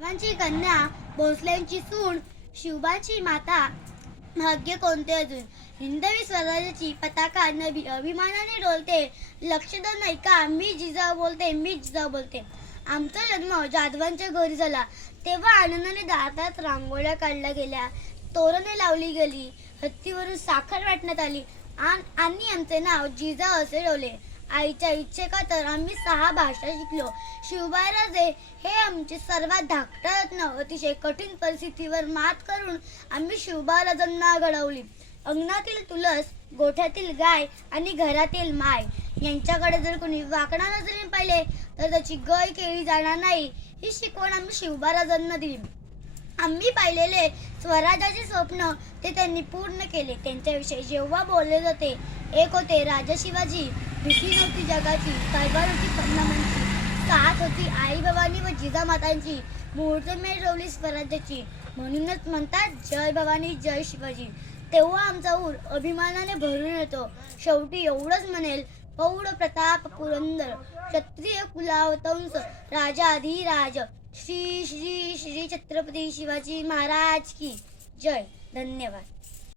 राजाची कन्या भोसल्यांची सून शिवबाची माता भाग्य कोणते अजून. हिंदवी स्वराज्याची पताका नवी अभिमानाने डोलते. लक्ष देऊन ऐका, मी जिजाऊ बोलते, मी जिजाऊ बोलते. आमचा जन्म जाधवांच्या घरी झाला तेव्हा आनंदाने दारात रांगोळ्या काढल्या गेल्या, तोरणे लावली गेली, हत्तीवरून साखर वाटण्यात आली आणि आमचे नाव जिजाऊ असे ठेवले. आईच्या इच्छेखातर आम्ही 6 भाषा शिकलो. शिवबाराजे हे आमचे सर्वात धाकटा रत्न. अतिशय कठीण परिस्थितीवर मात करून आम्ही शिवबाराजांना घडवली. अंगणातील तुळस, गोठ्यातील गाय आणि घरातील माय यांच्याकडे जर कोणी वाकड्या नजरेने पाहिले तर त्याची गय केली जाणार नाही, ही शिकवण आम्ही शिवबाराजांना दिली. आम्ही पाहिलेले स्वराज्याचे स्वप्न ते त्यांनी पूर्ण केले. त्यांच्याविषयी जेव्हा बोलले जाते, एक होते राजा शिवाजी, भीती नव्हती जगाची, तलवार होती पन्नामांची, साथ होती आई भवानी व जिजामातांची, मुहूर्तमेढ रोवली स्वराज्याची. म्हणूनच म्हणतात जय भवानी जय शिवाजी. तेव्हा आमचा ऊर अभिमानाने भरून येतो. शेवटी एवढंच म्हणेल, प्रौढ प्रताप पुरंदर, क्षत्रिय कुलावतंस, राजाधिराज, श्री श्री श्री छत्रपती शिवाजी महाराज की जय. धन्यवाद.